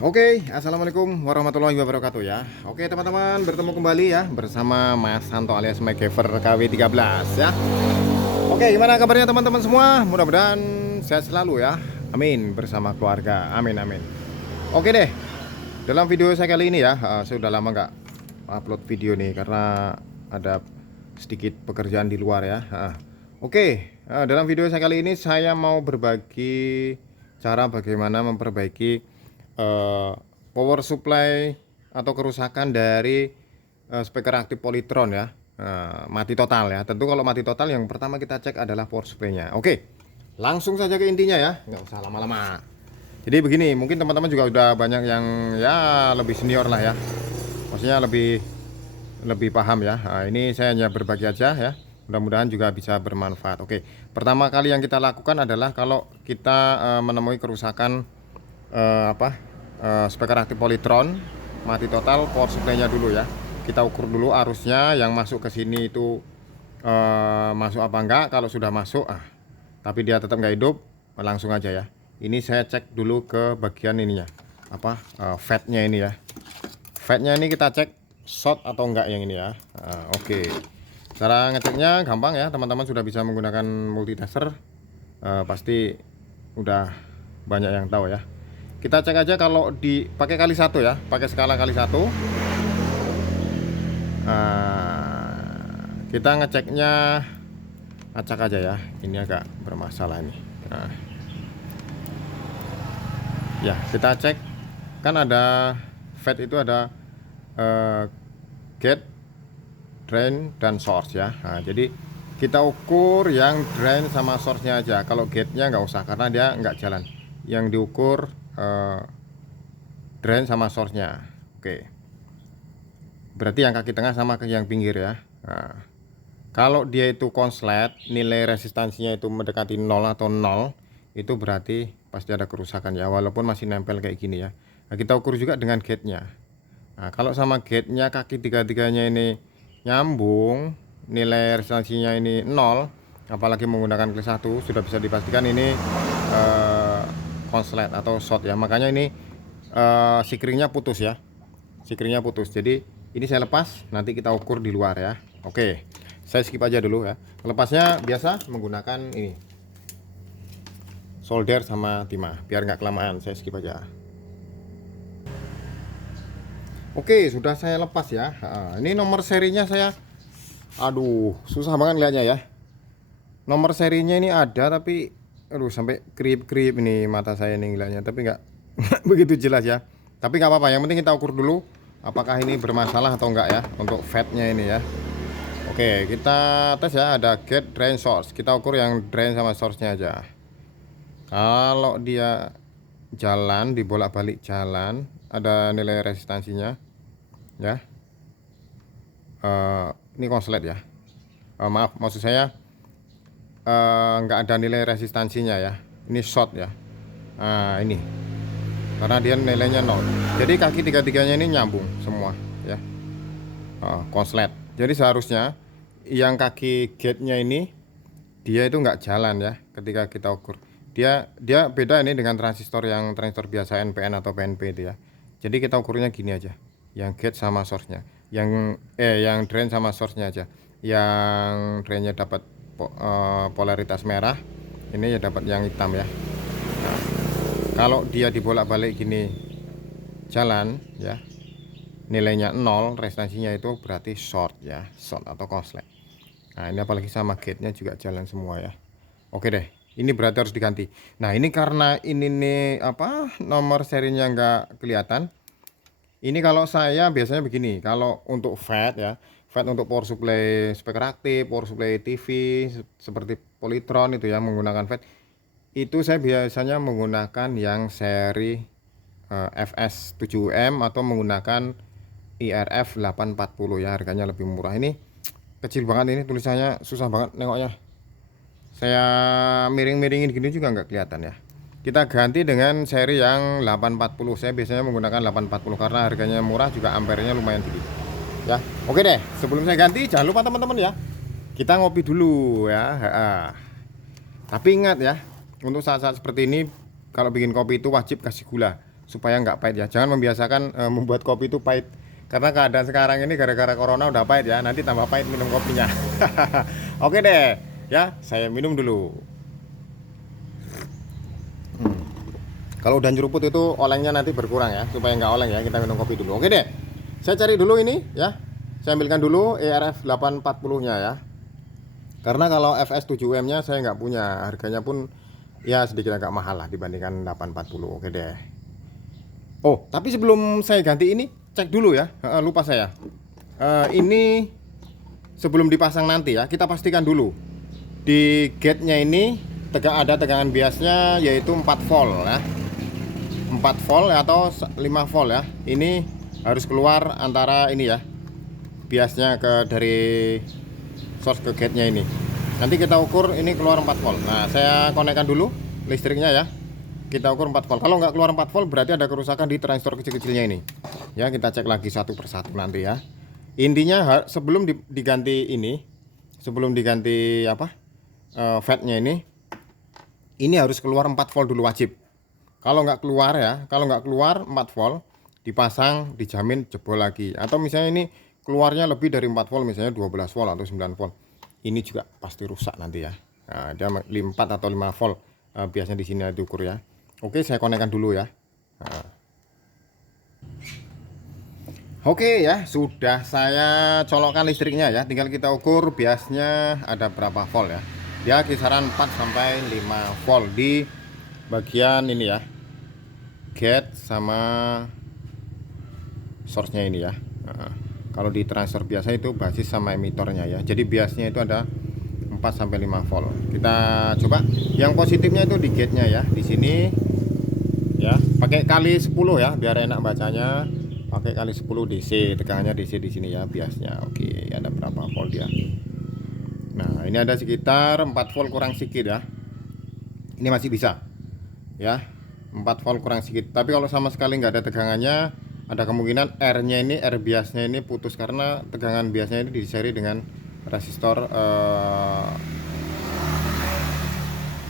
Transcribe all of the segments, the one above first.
Oke, assalamualaikum warahmatullahi wabarakatuh ya. Oke teman-teman, bertemu kembali ya bersama Mas Santo alias MacGyver KW13 ya. Oke, gimana kabarnya teman-teman semua? Mudah-mudahan sehat selalu ya. Amin, bersama keluarga. Amin amin. Oke deh, dalam video saya kali ini ya, saya udah lama nggak upload video nih karena ada sedikit pekerjaan di luar ya. Oke, dalam video saya kali ini saya mau berbagi cara bagaimana memperbaiki power supply atau kerusakan dari speaker aktif Polytron ya. Mati total ya. Tentu kalau mati total yang pertama kita cek adalah power supply-nya. Oke, langsung saja ke intinya ya, nggak usah lama-lama. Jadi begini, mungkin teman-teman juga udah banyak yang ya lebih senior lah ya, maksudnya lebih paham ya. Ini saya hanya berbagi aja ya, mudah-mudahan juga bisa bermanfaat. Oke, pertama kali yang kita lakukan adalah kalau kita menemui kerusakan speaker aktif Polytron mati total, power supply-nya dulu ya. Kita ukur dulu arusnya yang masuk ke sini itu masuk apa enggak. Kalau sudah masuk tapi dia tetap nggak hidup, langsung aja ya. Ini saya cek dulu ke bagian ininya, fatnya ini ya. Fatnya ini kita cek short atau enggak yang ini ya. Oke. Cara ngeceknya gampang ya, teman-teman sudah bisa menggunakan multitester, pasti udah banyak yang tahu ya. Kita cek aja kalau dipakai kali satu ya, pakai skala kali satu. Kita ngeceknya acak aja ya, ini agak bermasalah ini. Ya kita cek, kan ada FET itu ada gate, drain, dan source ya. Jadi kita ukur yang drain sama source-nya aja. Kalau gate-nya nggak usah karena dia nggak jalan. Yang diukur drain sama source-nya. Oke. Berarti yang kaki tengah sama kaki yang pinggir ya. Kalau dia itu konslet, nilai resistansinya itu mendekati 0 atau 0, itu berarti pasti ada kerusakan ya, walaupun masih nempel kayak gini ya. Kita ukur juga dengan gate-nya. Kalau sama gate-nya kaki tiga-tiganya ini nyambung, nilai resistansinya ini 0, apalagi menggunakan kelas 1, sudah bisa dipastikan ini konslet atau short ya. Makanya ini sikringnya putus ya, sikringnya putus. Jadi ini saya lepas, nanti kita ukur di luar ya. Oke, saya skip aja dulu ya. Lepasnya biasa menggunakan ini, solder sama timah, biar nggak kelamaan. Saya skip aja. Oke, sudah saya lepas ya. Ini nomor serinya saya, aduh susah banget lihatnya ya. Nomor serinya ini ada tapi aduh sampai kerip-kerip ini mata saya nih ngeliatnya, tapi nggak begitu jelas ya. Tapi nggak apa-apa, yang penting kita ukur dulu apakah ini bermasalah atau enggak ya untuk fatnya ini ya. Oke, kita tes ya, ada gate, drain, source. Kita ukur yang drain sama source-nya aja. Kalau dia jalan, dibolak-balik jalan, ada nilai resistansinya ya. Ini konslet ya. Maaf, maksud saya nggak ada nilai resistansinya ya. Ini short ya. Ini karena dia nilainya 0, jadi kaki tiga-tiganya ini nyambung semua ya, konslet. Jadi seharusnya yang kaki gate-nya ini dia itu nggak jalan ya ketika kita ukur. Dia beda ini dengan transistor biasa NPN atau PNP itu ya. Jadi kita ukurnya gini aja, yang gate sama source-nya, yang drain sama source-nya aja. Yang drainnya dapat polaritas merah, ini ya dapat yang hitam ya. Kalau dia dibolak-balik gini jalan ya, nilainya 0, resistansinya itu berarti short ya, short atau konslet. Ini apalagi sama gate-nya juga jalan semua ya. Oke deh, ini berarti harus diganti. Nah ini karena ini nih nomor serinya nggak kelihatan. Ini kalau saya biasanya begini, kalau untuk FET ya, FET untuk power supply speaker aktif, power supply TV seperti Polytron itu ya, menggunakan FET itu saya biasanya menggunakan yang seri FS7M atau menggunakan IRF 840 ya, harganya lebih murah. Ini kecil banget, ini tulisannya susah banget nengoknya, saya miring-miringin gini juga nggak kelihatan ya. Kita ganti dengan seri yang 840. Saya biasanya menggunakan 840 karena harganya murah, juga ampernya lumayan tinggi ya. Oke deh, sebelum saya ganti jangan lupa teman-teman ya, kita ngopi dulu ya. Tapi ingat ya, untuk saat-saat seperti ini kalau bikin kopi itu wajib kasih gula supaya nggak pahit ya. Jangan membiasakan membuat kopi itu pahit, karena keadaan sekarang ini gara-gara corona udah pahit ya, nanti tambah pahit minum kopinya. Oke deh ya, saya minum dulu. Kalau udah nyeruput itu olengnya nanti berkurang ya, supaya nggak oleng ya, kita minum kopi dulu. Oke deh, saya cari dulu ini ya, saya ambilkan dulu ERF 840 nya ya, karena kalau FS 7M nya saya nggak punya, harganya pun ya sedikit agak mahal lah dibandingkan 840. Oke deh. Oh tapi sebelum saya ganti ini, cek dulu ya, lupa saya. Ini sebelum dipasang nanti ya, kita pastikan dulu di gate nya ini ada tegangan biasnya yaitu 4 volt ya, 4 volt atau 5 volt ya. Ini harus keluar antara ini ya, biasnya ke dari source ke gate nya ini. Nanti kita ukur ini keluar 4 volt. Nah saya konekkan dulu listriknya ya, kita ukur 4 volt. Kalau nggak keluar 4 volt berarti ada kerusakan di transistor kecil-kecilnya ini ya. Kita cek lagi satu persatu nanti ya. Intinya sebelum diganti ini, sebelum diganti apa fatnya ini harus keluar 4 volt dulu wajib. Kalau nggak keluar ya, kalau nggak keluar 4 volt dipasang, dijamin jebol lagi. Atau misalnya ini keluarnya lebih dari 4 volt, misalnya 12 volt atau 9 volt, ini juga pasti rusak nanti ya. Nah, dia 4 atau 5 volt biasanya di sini diukur ya. Oke, saya konekkan dulu ya. Nah. Oke ya, sudah saya colokkan listriknya ya. Tinggal kita ukur biasnya ada berapa volt ya. Dia kisaran 4 sampai 5 volt di bagian ini ya, gate sama source-nya ini ya. Nah, kalau di transistor biasa itu basis sama emitornya ya. Jadi biasnya itu ada 4 sampai 5 volt. Kita coba yang positifnya itu di gate-nya ya, di sini ya. Pakai kali 10 ya biar enak bacanya. Pakai kali 10 DC, tegangannya DC di sini ya biasnya. Oke, ada berapa volt dia? Nah, ini ada sekitar 4 volt kurang sedikit ya. Ini masih bisa ya, 4 volt kurang sedikit. Tapi kalau sama sekali nggak ada tegangannya, ada kemungkinan R-nya ini, R biasnya ini putus, karena tegangan biasnya ini diseri dengan resistor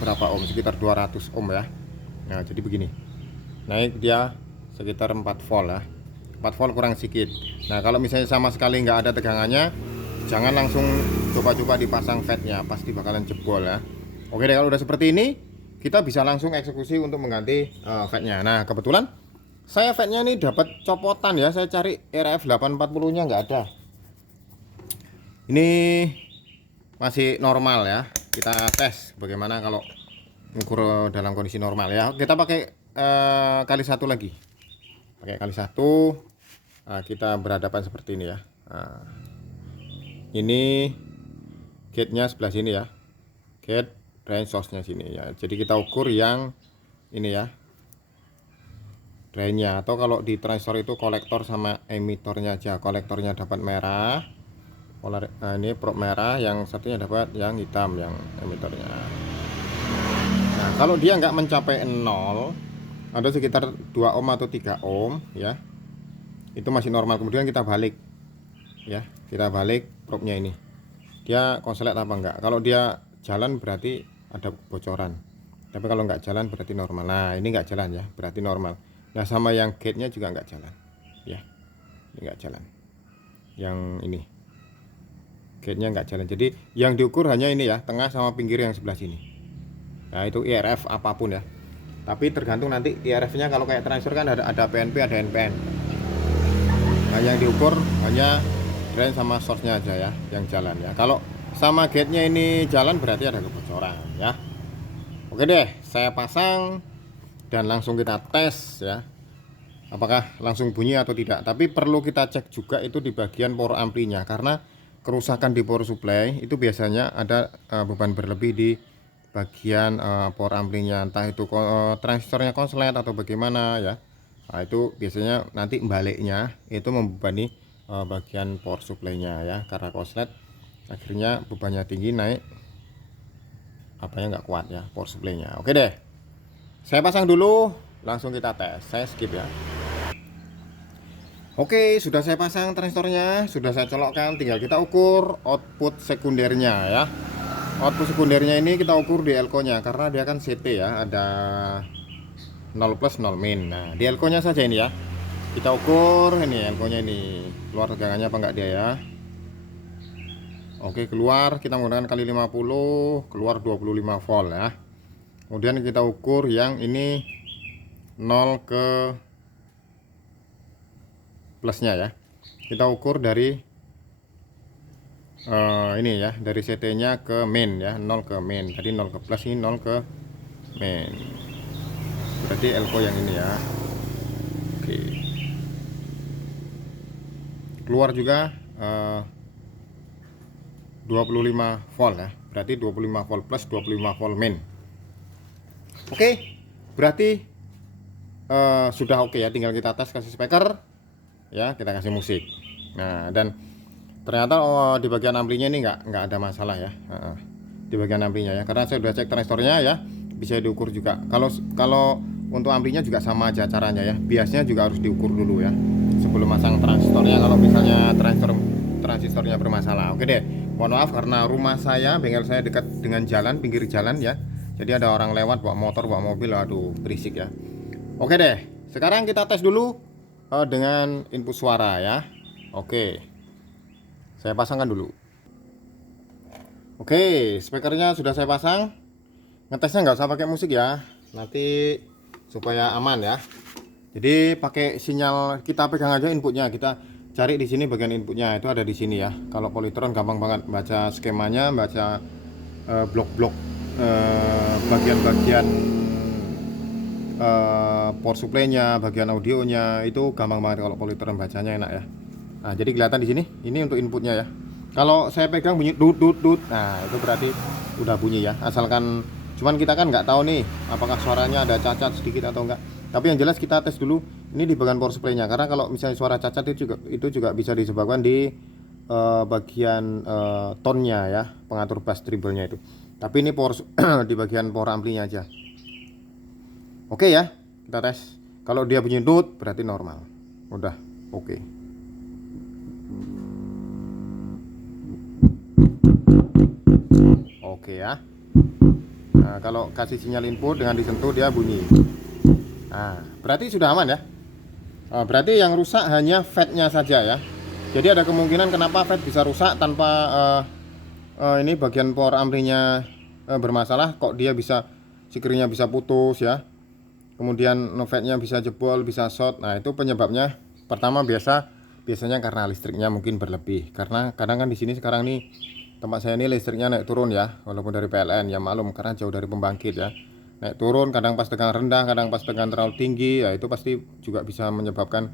berapa ohm, sekitar 200 ohm ya. Nah jadi begini, naik dia sekitar 4 volt ya, 4 volt kurang sedikit. Nah kalau misalnya sama sekali nggak ada tegangannya, jangan langsung coba-coba dipasang fatnya, pasti bakalan jebol ya. Oke deh, kalau udah seperti ini kita bisa langsung eksekusi untuk mengganti fatnya. Nah kebetulan saya fatnya ini dapat copotan ya, saya cari RF 840 nya nggak ada. Ini masih normal ya, kita tes bagaimana kalau ukur dalam kondisi normal ya. Kita pakai kali satu lagi, pakai kali satu. Nah, kita berhadapan seperti ini ya. Nah, ini gate nya sebelah sini ya, gate drain source nya sini ya. Jadi kita ukur yang ini ya, drainnya, atau kalau di transistor itu kolektor sama emitornya aja. Kolektornya dapat merah, nah ini probe merah, yang satunya dapat yang hitam, yang emitornya. Nah kalau dia nggak mencapai 0, ada sekitar 2 ohm atau 3 ohm ya, itu masih normal. Kemudian kita balik ya, kita balik probe-nya ini, dia konslet apa enggak. Kalau dia jalan berarti ada bocoran, tapi kalau nggak jalan berarti normal. Nah ini nggak jalan ya, berarti normal. Nah sama yang gate-nya juga nggak jalan ya, ini nggak jalan, yang ini gate-nya nggak jalan. Jadi yang diukur hanya ini ya, tengah sama pinggir yang sebelah sini. Nah itu IRF apapun ya, tapi tergantung nanti IRF-nya. Kalau kayak transistor kan ada PNP, ada NPN. Nah yang diukur hanya drain sama source-nya aja ya yang jalan ya. Kalau sama gate-nya ini jalan berarti ada kebocoran ya. Oke deh, saya pasang dan langsung kita tes ya, apakah langsung bunyi atau tidak. Tapi perlu kita cek juga itu di bagian power amplinya, karena kerusakan di power supply itu biasanya ada beban berlebih di bagian power amplinya, entah itu transistornya konslet atau bagaimana ya. Nah itu biasanya nanti baliknya itu membebani bagian power supply-nya ya, karena konslet akhirnya bebannya tinggi, naik apanya nggak kuat ya, power supply-nya. Oke deh, saya pasang dulu, langsung kita tes. Saya skip ya. Oke, sudah saya pasang transistornya, sudah saya colokkan, tinggal kita ukur output sekundernya ya. Output sekundernya ini kita ukur di elko-nya, karena dia kan CT ya, ada 0 plus 0 min. Nah, di elko nya saja ini ya, kita ukur ini elko nya ini keluar tegangannya apa enggak dia ya. Oke, keluar, kita menggunakan kali 50, keluar 25 volt ya. Kemudian kita ukur yang ini 0 ke plusnya ya, kita ukur dari ini ya, dari CT nya ke main ya, 0 ke main, tadi 0 ke plus, ini 0 ke main, berarti elko yang ini ya. Oke, keluar juga 25 volt ya, berarti 25 volt plus 25 volt main. Oke, berarti sudah oke ya, tinggal kita tes kasih speaker ya, kita kasih musik. Nah, dan ternyata di bagian amplinya ini nggak ada masalah ya, di bagian amplinya ya, karena saya sudah cek transistornya ya, bisa diukur juga. Kalau untuk amplinya juga sama aja caranya ya, biasnya juga harus diukur dulu ya sebelum masang transistornya, kalau misalnya transistornya bermasalah. Oke deh, mohon maaf karena rumah saya, bengkel saya dekat dengan jalan, pinggir jalan ya, jadi ada orang lewat bawa motor, bawa mobil, aduh berisik ya. Oke deh, sekarang kita tes dulu dengan input suara ya. Oke, saya pasangkan dulu. Oke, speakernya sudah saya pasang. Ngetesnya nggak usah pakai musik ya, nanti supaya aman ya. Jadi pakai sinyal, kita pegang aja inputnya, kita cari di sini bagian inputnya itu ada di sini ya. Kalau Polytron gampang banget baca skemanya, baca blok-blok bagian-bagian power supply-nya, bagian audionya itu gampang banget kalau Polytron, bacanya enak ya. Nah, jadi kelihatan di sini, ini untuk inputnya ya. Kalau saya pegang bunyi dut dut dut, nah itu berarti udah bunyi ya. Asalkan, cuman kita kan nggak tahu nih apakah suaranya ada cacat sedikit atau enggak. Tapi yang jelas kita tes dulu ini di bagian power supply-nya, karena kalau misalnya suara cacat itu juga bisa disebabkan di bagian tone-nya ya, pengatur bass treble-nya itu. Tapi ini power di bagian power ampli-nya aja. Oke ya, kita tes. Kalau dia bunyi dut berarti normal. Udah, oke. Oke ya. Nah, kalau kasih sinyal input dengan disentuh dia bunyi. Nah, berarti sudah aman ya. Berarti yang rusak hanya FET-nya saja ya. Jadi ada kemungkinan kenapa FET bisa rusak tanpa ini bagian power amplinya bermasalah, kok dia bisa sikirnya bisa putus ya. Kemudian FET-nya bisa jebol, bisa short. Nah, itu penyebabnya pertama biasanya karena listriknya mungkin berlebih. Karena kadang kan di sini sekarang nih tempat saya ini listriknya naik turun ya, walaupun dari PLN ya, maklum karena jauh dari pembangkit ya. Naik turun, kadang pas tegangan rendah, kadang pas tegangan terlalu tinggi, ya itu pasti juga bisa menyebabkan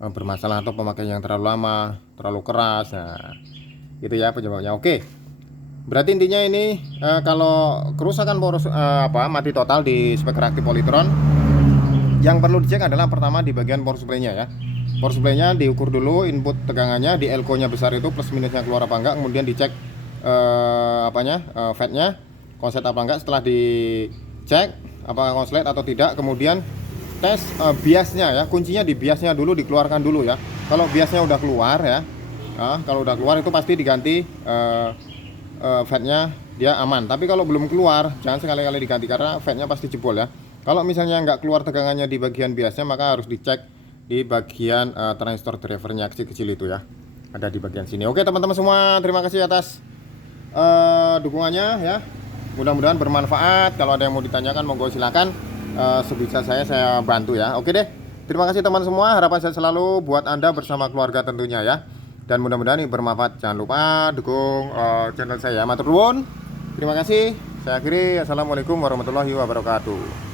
bermasalah, atau pemakaian yang terlalu lama, terlalu keras. Nah, itu ya penyebabnya. Oke. Berarti intinya ini kalau kerusakan poros mati total di speaker aktif Polytron, yang perlu dicek adalah pertama di bagian power supply-nya ya. Power supply-nya diukur dulu input tegangannya, di elko-nya besar itu plus minusnya keluar apa enggak, kemudian dicek FET-nya konslet apa enggak. Setelah dicek apakah konslet atau tidak, kemudian tes biasnya ya, kuncinya di biasnya dulu, dikeluarkan dulu ya. Kalau biasnya udah keluar ya, kalau udah keluar itu pasti diganti FET-nya, dia aman. Tapi kalau belum keluar jangan sekali-kali diganti karena FET-nya pasti jebol ya. Kalau misalnya nggak keluar tegangannya di bagian biasnya, maka harus dicek di bagian transistor drivernya kecil-kecil itu ya, ada di bagian sini. Oke teman-teman semua, terima kasih atas dukungannya ya. Mudah-mudahan bermanfaat. Kalau ada yang mau ditanyakan monggo silakan, sebisa saya bantu ya. Oke deh, terima kasih teman semua, harapan saya selalu buat Anda bersama keluarga tentunya ya, dan mudah-mudahan ini bermanfaat. Jangan lupa dukung channel saya, matur nuwun. Terima kasih, saya akhiri. Assalamualaikum warahmatullahi wabarakatuh.